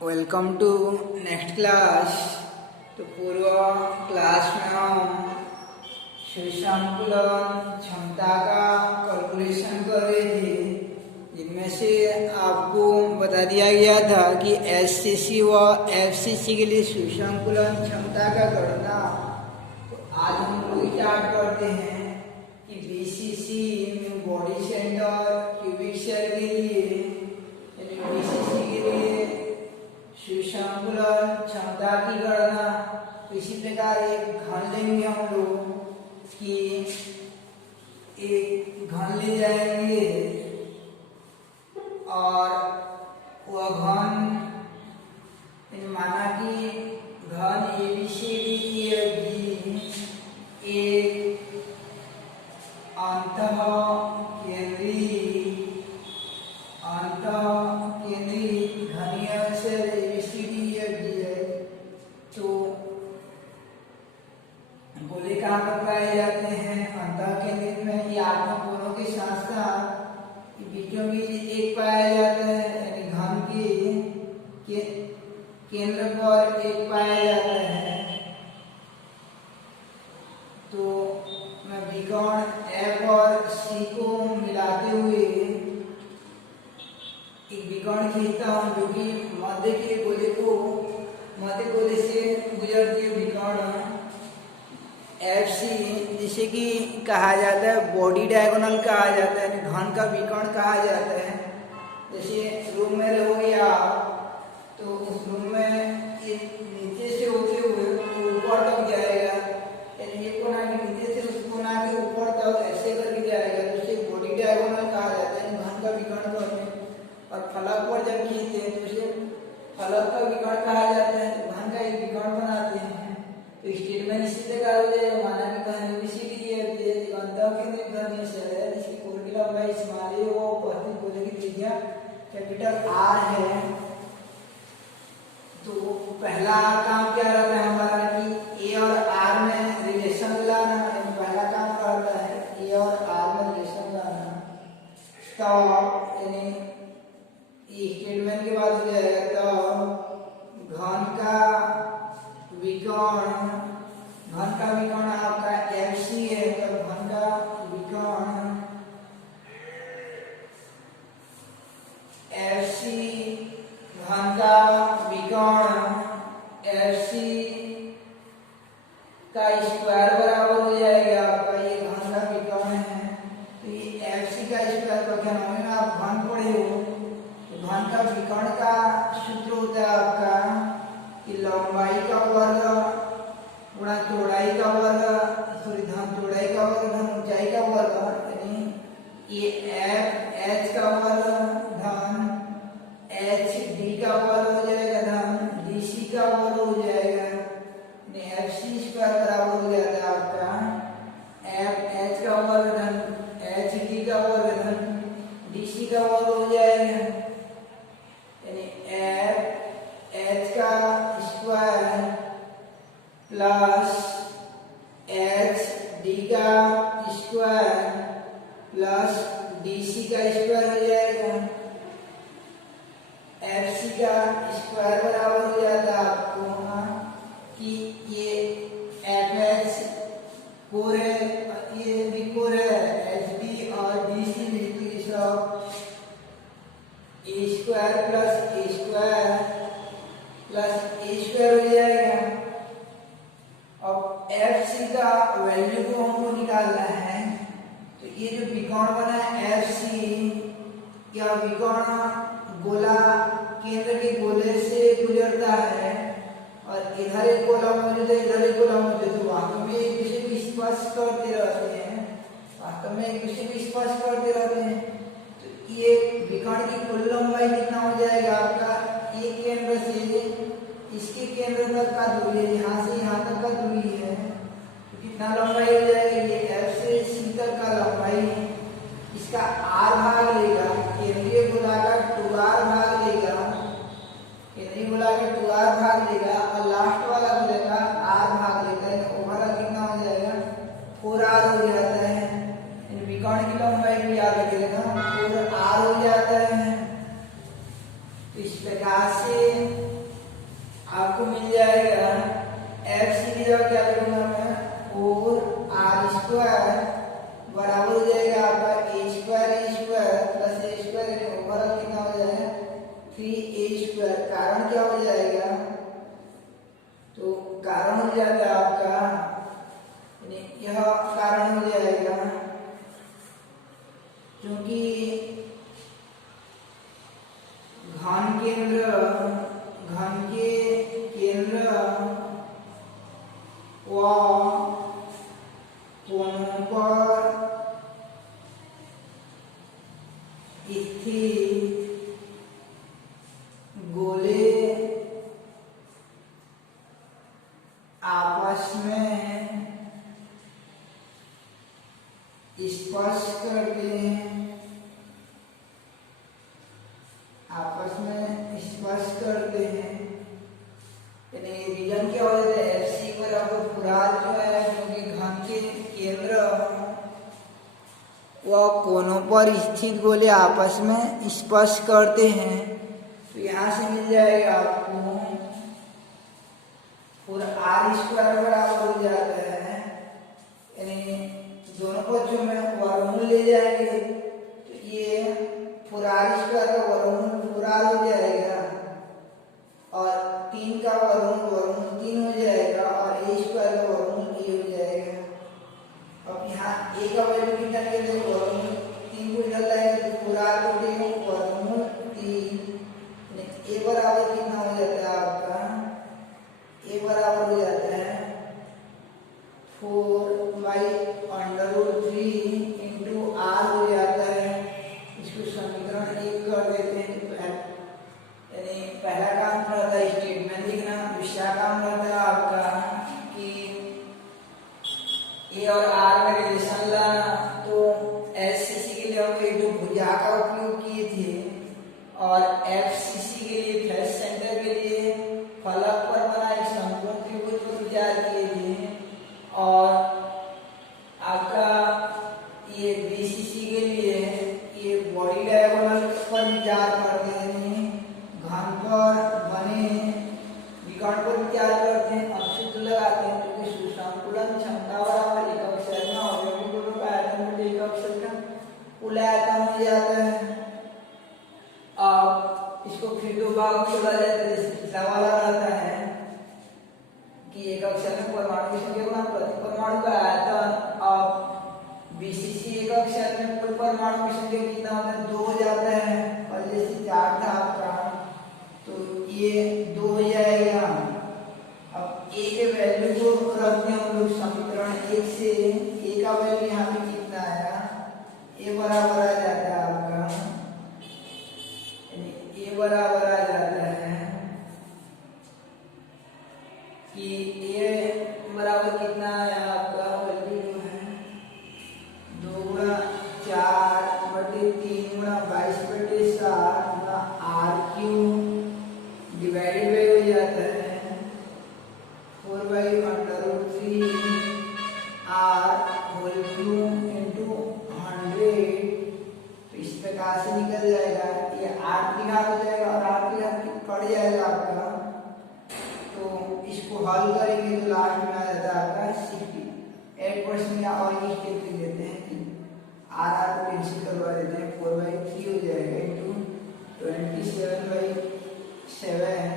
Welcome to next class. तो पूर्व class में हम सुसंकुलन क्षमता का कैलकुलेशन कर रहे थे, जिनमें से आपको बता दिया गया था कि एससीसी व एफसीसी के लिए सुसंकुलन क्षमता का गणना। तो आज हम लोग स्टार्ट करते हैं कि BCC body centre cubic cell के लिए, बीसीसी के लिए सुसंकुलन क्षमता की गणना। इसी प्रकार एक घन लेंगे हम लोग कि एक घन ले जाएंगे और वह घन माना कि घन ABCD एक अंतः केंद्रीय घनीय सेल ABCD है। तो गोले कहाँ पर पाए जाते हैं? अंतः केंद्रित में। ये आत्म कोणों के साथ साथ बीचों बीच एक पाया जाता है, यानी घन के केंद्र पर एक पाया जाता है। तो मैं विकर्ण F और C को मिलाते हुए एक विकर्ण खींचता हूं, जो कि मध्य गोले से गुजरती है विकर्ण FC, जिसे कि कहा जाता है बॉडी डायगोनल कहा जाता है, घन का विकर्ण कहा जाता है। जैसे रूम में रहोगे आप, तो उस रूम में ये नीचे से होते हुए ऊपर तक जाएगा, यानी ये कोना के नीचे से उस कोना के ऊपर तक ऐसे करके जाएगा, तो उसे बॉडी डायगोनल कहा जाता है, घन का विकर्ण कहते हैं। और फलक पर जब खींचते हैं तो उसे फलक का विकर्ण कहा जाता है, तो घन का एक विकर्ण बनाते हैं। तो स्टेटमेंट इसी प्रकार हो जाएगा, माना कि घन ABCD एक अंतः केंद्रित घनीय सेल है जिसकी कोण की लंबाई स्मॉल है, वो उपस्थित गोले की त्रिज्या कैपिटल R है। तो पहला काम क्या रहता है हमारा कि A और R में रिलेशन लाना। पहला काम रहता है A और R में रिलेशन लाना। तो यानी स्टेटमेंट के बाद हो जाएगा तो घन का विकर्ण आपका FC है, तो घन का विकर्ण FC, घन का विकर्ण FC का स्क्वायर बराबर हो जाएगा आपका, ये घन का विकर्ण है। तो ये FC का स्क्वायर का क्या नाम है, आप घन पढ़े हो। तो घन का विकर्ण का सूत्र होता है आपका कि लंबाई का वर्ग गुणा चौड़ाई का वर्ग, धन चौड़ाई का वर्ग धन ऊंचाई का वर्ग, यानी ये H का वर्ग धन HD का वर्ग हो जाएगा धन DC का वर्ग हो जाएगा। FC स्क्वायर बराबर हो जाता है आपका H का वर्ग धन HD का वर्ग धन DC का वर्ग हो जाएगा, यानी H का स्क्वायर प्लस HD का स्क्वायर प्लस DC का स्क्वायर हो जाएगा। FC का स्क्वायर बराबर हो जाता है आपको कि ये FH पूरे ये भी पूरे HD और DC भी सब A square plus A square plus A square हो जाएगा। अब FC का वैल्यू को हमको निकालना है। तो ये जो विकर्ण बना है FC, या विकर्ण गोला केंद्र के गोले से गुजरता है, और इधर एक गोला मौजूद है, इधर एक गोला मौजूद है। वास्तव में एक दूसरे को स्पर्श करते रहते हैं, तो ये विकर्ण की कुल लंबाई कितना हो जाएगा आपका, एक केंद्र से इसके केंद्र तक का दूरी है, यहाँ से यहाँ तक का दूरी है, तो कितना लंबाई हो जाएगा, ये F से C तक का लंबाई। इसका R भाग लेगा, केंद्रीय गोलाकार 2R भाग लेगा, और लास्ट वाला गोले का R भाग लेगा, ओवरऑल कितना हो जाएगा 4R हो जाता है। विकर्ण की लंबाई भी याद रखिएगा, 4R हो जाता है। यहाँ से आपको मिल जाएगा एफ सी की जगह क्या करूंगा मैं 4r² बराबर हो जाएगा आपका a² प्लस a² ओवरऑल कितना हो जाएगा 3a²। कारण क्या हो जाएगा, तो कारण हो जाता है आपका यह कारण हो जाएगा क्योंकि घन के केंद्र व कोनों पर स्थित गोले आपस में स्पर्श करते हैं, आपस में स्पर्श करते हैं। यानी रीजन क्या हो जाता है एफ सी पर आपको पूरा जो है क्योंकि घन के केंद्र व कोनों पर स्थित गोले आपस में स्पर्श करते हैं। तो यहाँ से मिल जाएगा आपको 4r² बराबर हो जाता है, यानी दोनों पक्षों में वर्गमूल ले जाएंगे तो ये 4r² का वर्गमूल 4r हो जाएगा और 3 का वर्गमूल 3 हो जाएगा और a² का वर्गमूल a हो जाएगा। अब यहाँ a का वैल्यू कितना निकलेगा, वर्गमूल 3 को इधर लाएंगे तो 4r को देंगे वर्गमूल 3, a बराबर कितना हो जाता है आपका, a बराबर हो जाता है 4/√3 इंटू r हो जाता है। इसको समीकरण 1 कर देते हैं। यानी पहला काम रहता है स्टेटमेंट लिखना, दूसरा काम रहता है आपका कि a और r में रिलेशन लाना। तो एससीसी के लिए हम एक भुजा का उपयोग किए थे और एफसीसी के लिए फेस सेंटर के लिए फलक पर बना एक समकोण त्रिभुज पर विचार किए थे और आपका ये बीसीसी के लिए ये बॉडी डायगोनल पर विचार करते हैं, घन पर बने विकर्ण पर विचार करते हैं, अक्षुत लगाते हैं क्योंकि सुसंकुलन क्षमता बराबर एकक सेल में अवयवी गुणों का आयतन बटे एकक सेल का कुल आयतन हो जाता है। अब इसको फिर दो भाग में तोड़ा जाता है, जैसे पिछला वाला रहता है कि एकक सेल में परमाणु की संख्या गुणा प्रति परमाणु का आयतन। अब बीसीसी एकक सेल में कुल परमाणु की संख्या कितना होता है 2 हो जाता है और जैसे 4 था आपका तो ये 2 हो जाएगा। अब a के वैल्यू को रखते हैं हम लोग समीकरण 1 से, a का वैल्यू यहाँ पे कितना आया, a बराबर आ जाता है आपका, a बराबर आ जाता है कि a बराबर कितना है आपका वैल्यू जो है 2 गुणा 4 बटे 3 गुणा 22/7 गुणा r³ डिवाइडेड बाय हो जाता है 4/√3 r³ इंटू 100। तो इस प्रकार से निकल जाएगा, ये 8 घात हो जाएगा और 8 घात कट जाएगा आपका। तो इसको हल करेंगे तो लास्ट में आ जाता है आपका 68% या और ये स्टेप लिख देते हैं कि r को कैंसिल करवा देते हैं 4/3 हो जाएगा इंटू 27/7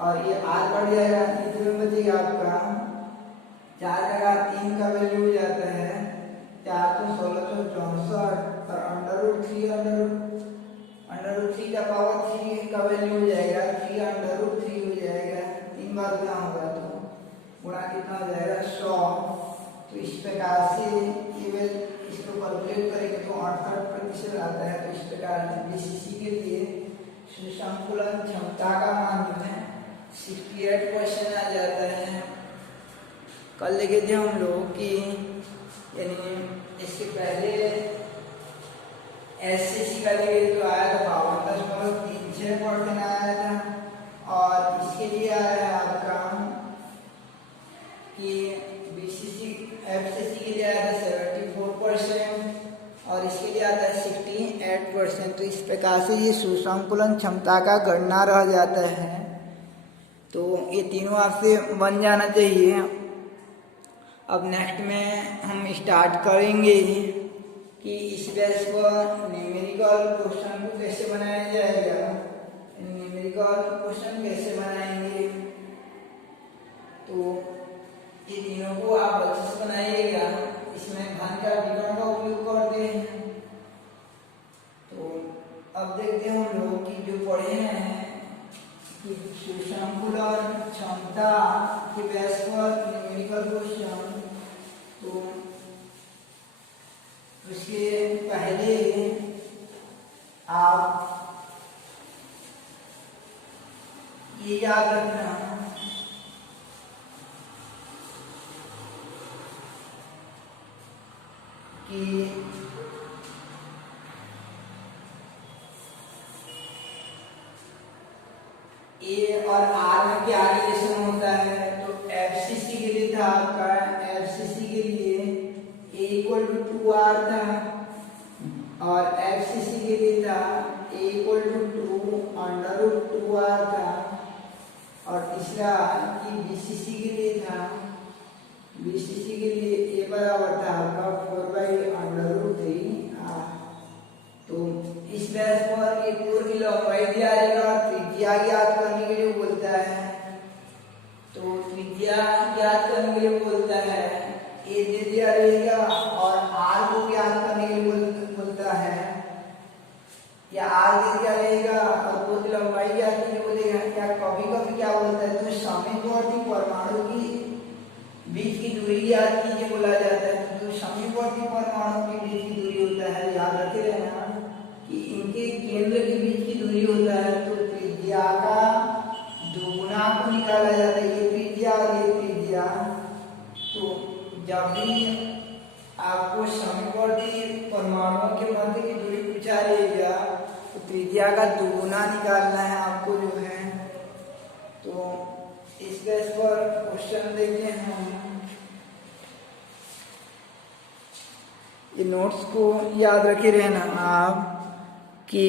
और ये r बढ़ जाएगा, कितने में बचेगा आपका 4 का घात 3 का वैल्यू हो जाता है 4 तो 1664 और √3 का पावर 3 का वैल्यू हो जाएगा 3√3 हो जाएगा। 3 बार गुणा होगा तो गुणा कितना हो जाएगा 100। तो इस प्रकार से ये इसको कैलकुलेट करेंगे तो 68% आता है। तो इस प्रकार से बीसीसी के लिए सुसंकुलन क्षमता का मान जो है 68% आ जाता है। कल लेके थे हम लोग कि यानी इसके पहले एससीसी का लेके जो आया था 52.36% आया था और इसके लिए आया है आपका कि बीसीसी एफसीसी के लिए आया था 74% और इसके लिए आता है 68%। तो इस प्रकार प्रकार से ये सुसंकुलन क्षमता का गणना रह जाता है। तो ये तीनों आपसे बन जाना चाहिए। अब नेक्स्ट में हम स्टार्ट करेंगे कि इस बेस पर न्यूमेरिकल क्वेश्चन को कैसे बनाया जाएगा। न्यूमेरिकल क्वेश्चन कैसे बनाएंगे, तो ये तीनों को आप अच्छे से बनाइएगा। इसमें घन का विकर्ण का उपयोग करते हैं। तो अब देखते हैं हम लोग कि जो पढ़े हैं कि सुसंकुलन क्षमता के बेस पर न्यूमेरिकल क्वेश्चन, तो उसके पहले आप ये याद रखना कि ए और आर में क्या रिलेशन होता है। तो एफसीसी के लिए था आपका, एफसीसी के लिए ए इक्वल टू 2r था, और एफसीसी के लिए था ए इक्वल टू 2√2r था, और तीसरा कि बीसीसी के लिए था, बीसीसी के लिए ए बराबर था आपका 4/√3r। तो इस बेस पर एक कोर की लंबाई दिया जाएगा, त्रिज्या ज्ञात करने के लिए बोलता है। तो त्रिज्या ज्ञात करने के लिए बोलता है, ए दे दिया रहेगा, और आर को ज्ञात करने के लिए बोलता है, या आर दे दिया रहेगा और कोर की लंबाई ज्ञात करने के लिए बोलेगा। या कभी कभी क्या बोलता है, तो समीपवर्ती परमाणु की बीच की दूरी ज्ञात कीजिए बोला जाता है। जो समीपवर्ती परमाणु के बीच की दूरी होता है, याद रखे रहना कि इनके केंद्र के बीच की दूरी होता है। तो त्रिज्या का दोगुना को निकाला जाता है, ये त्रिज्या और ये त्रिज्या। तो जब भी आपको समीपवर्ती परमाणुओं के मध्य की दूरी पूछा रहेगा, तो त्रिज्या का दोगुना निकालना है आपको जो है। तो इस बेस पर क्वेश्चन देखते हैं हम। ये नोट्स को याद रखे रहना आप कि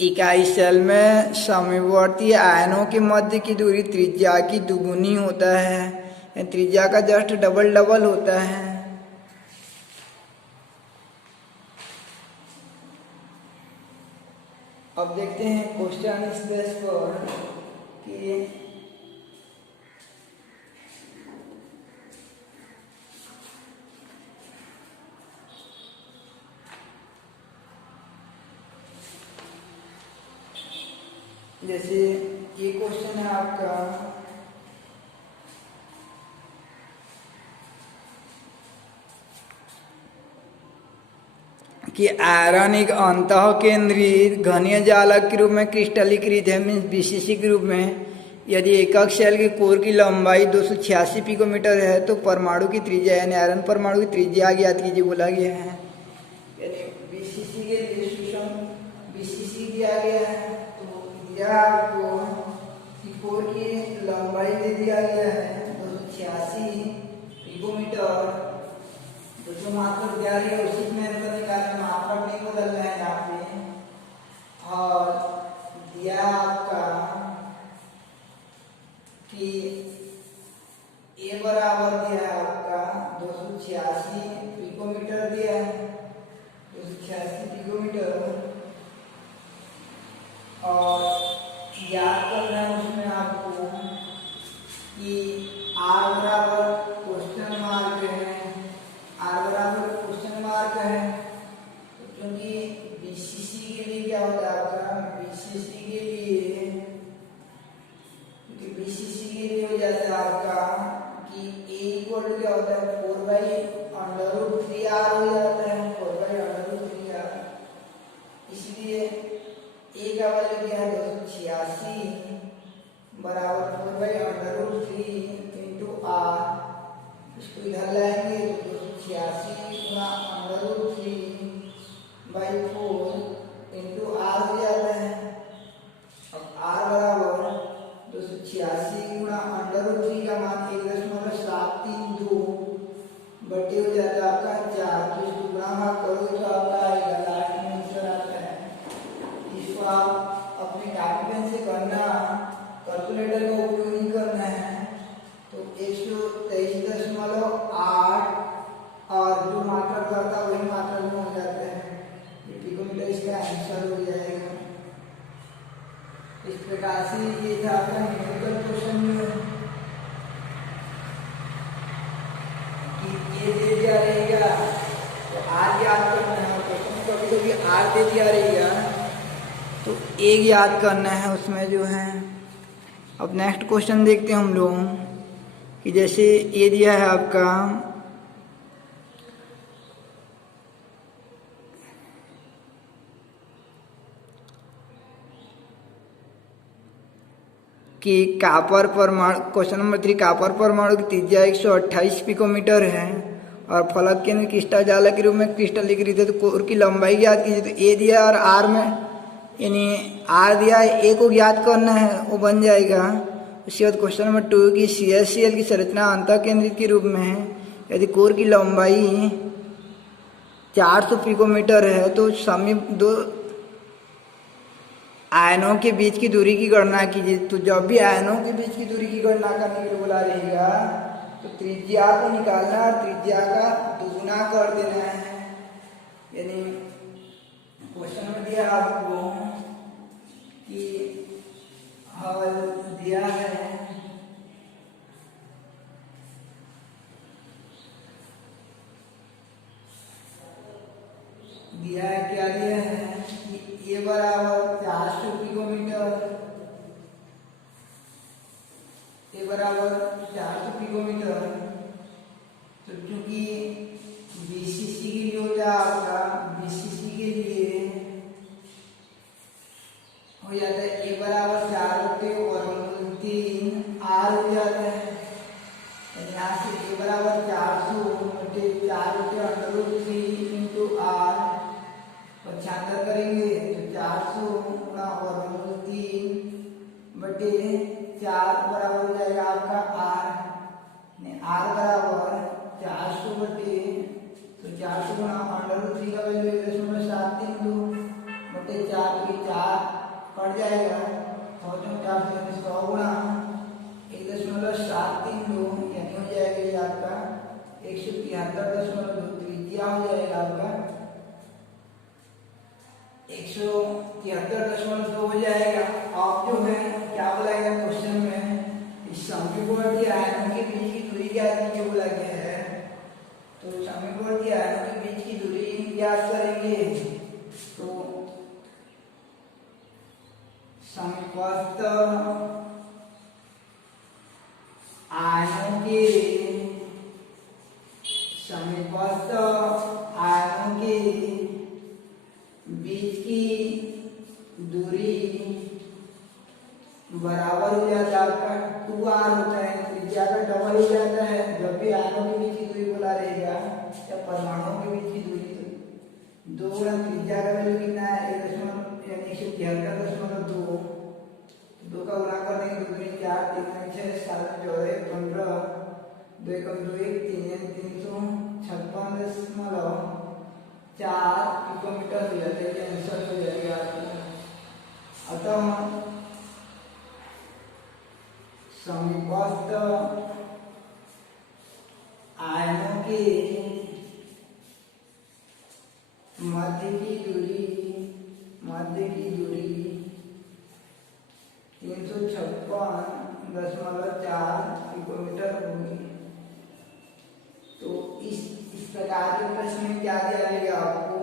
इकाई सेल में समीपवर्ती आयनों के मध्य की दूरी त्रिज्या की दुगुनी होता है, त्रिज्या का जस्ट डबल होता है। अब देखते हैं क्वेश्चन इस बेस पर कि जैसे ये क्वेश्चन है आपका कि आयरन एक अंतः केंद्रित घनीय जालक के रूप में क्रिस्टलीकृत है, मीन्स बीसीसी के रूप में। यदि एकक सेल के कोर की लंबाई 286 पिकोमीटर है, तो परमाणु की त्रिज्या यानी आयरन परमाणु की त्रिज्या ज्ञात कीजिए बोला गया है। यानी बीसीसी के लिए बीसीसी दिया गया है, आपको कोर की लंबाई दे दिया गया है 286 पिकोमीटर। तो जो मात्रक दिया है उसी में अंतर निकालना, मात्रक नहीं बदलना है यहाँ पे। और दिया आपका कि ए बराबर दिया है आपका 286 पिकोमीटर दिया है, 286 पिकोमीटर। और याद करना है उसमें आपको कि आर बराबर क्वेश्चन मार्क है, आर बराबर क्वेश्चन मार्क है। तो क्योंकि बीसीसी के लिए क्या होता है आपका, बीसीसी के लिए, क्योंकि बीसीसी के लिए हो जाता है आपका कि ए इक्वल टू क्या होता है 4/√3r हो जाता है, 4/√3r। इसलिए ए का वैल्यू क्या है 286 बराबर 4/√3 इंटू आर। इसको इधर लाएंगे तो 286 गुणा √3/4 इंटू आर हो जाता है। अब आर बराबर 286 गुणा √3 का मान 1.732 बटे हो जाता है आपका 4। तो इसको गुणा भाग करोगे तो आपका आएगा, लास्ट में आंसर आता है ये था आपका न्यूमेरिकल क्वेश्चन में कि ये दे दिया रहेगा तो आर याद करना है, क्वेश्चन कभी कभी आर दे दिया रहेगा तो एक याद करना है उसमें जो है। अब नेक्स्ट क्वेश्चन देखते हैं हम लोग कि जैसे ये दिया है आपका कि कॉपर परमाणु, क्वेश्चन नंबर 3, कॉपर परमाणु की त्रिज्या 128 पिकोमीटर है और फलक केंद्र क्रिस्टल जाला के रूप में क्रिस्टल लिख रही थी, तो कोर की लंबाई ज्ञात कीजिए। तो ए दिया और आर में यानी आर दिया है, ए को ज्ञात करना है, वो बन जाएगा। उसके बाद क्वेश्चन नंबर 2 की CaCl की संरचना अंतः केंद्रित के रूप में है, यदि कोर की लंबाई 400 पिकोमीटर है तो समीप दो आयनों के बीच की दूरी की गणना कीजिए। तो जब भी आयनों के बीच की दूरी की गणना करने के लिए बोला रहेगा तो त्रिज्या को निकालना और त्रिज्या का दुगुना कर देना है। यानी क्वेश्चन में दिया आपको कि हल दिया है क्या दिया है कि ए बराबर 400 पिकोमीटर, ए बराबर 400 पिकोमीटर। तो चूंकि BCC के लिए होता है आपका, BCC के लिए हो जाता है ए बराबर 4 होते और 3 आर हो जाता है। यहाँ से ए बराबर 400 बटे 4 होते √3 इंटू आर, पक्षांतर करेंगे तो 400 गुणा वर्गमूल 3 बटे 4 बराबर हो जाएगा आपका आर। आर बराबर 400 बटे, तो 400 गुणा √3 का वैल्यू 1.732 बटे 4 की 4 कट जाएगा, 100 गुणा 1.732 यानी हो जाएगा ये आपका 173.2 त्रिज्या हो जाएगा आपका 173.2 हो जाएगा। आप जो है क्या बोला गया क्वेश्चन में, इस समीपवर्ती आयनों के बीच की दूरी ज्ञात कीजिए बोला गया है। तो समीपवर्ती आयनों के बीच की दूरी ज्ञात करेंगे तो समीपस्थ आयनों के बीच की दूरी बराबर हो जाता है आपका 2r होता है, त्रिज्या का डबल हो जाता है। जब भी आयनों के बीच की दूरी बोला रहेगा या परमाणुओं के बीच की दूरी, तो 2 गुणा त्रिज्या का वैल्यू कितना है 173.2, 2 का गुणा करने के 2 दूनी 4, 3 6 7 14 15, 2 कम 2 1 3 356.4 पिकोमीटर हो जाता है, आंसर हो जाएगा। अतः समीपस्थ आयनों के मध्य की दूरी 356.4 पिकोमीटर होगी। तो इस प्रकार के प्रश्न में क्या दिया रहेगा आपको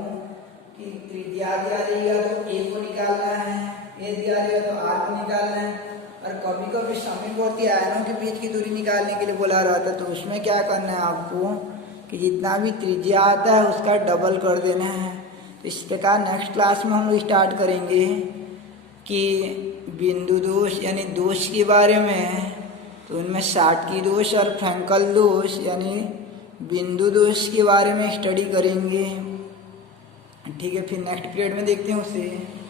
कि त्रिज्या दिया रहेगा तो ए को निकालना है, ए दिया रहेगा तो आर को निकालना है। और कभी कभी समीपवर्ती आयनों के बीच की दूरी निकालने के लिए बोला रहता है, तो उसमें क्या करना है आपको कि जितना भी त्रिज्या आता है उसका डबल कर देना है। तो इस प्रकार नेक्स्ट क्लास में हम लोग स्टार्ट करेंगे कि बिंदु दोष यानी दोष के बारे में। तो उनमें शाटकी दोष और फ्रैंकल दोष यानी बिंदु दोष के बारे में स्टडी करेंगे। ठीक है, फिर नेक्स्ट पीरियड में देखते हैं उसे।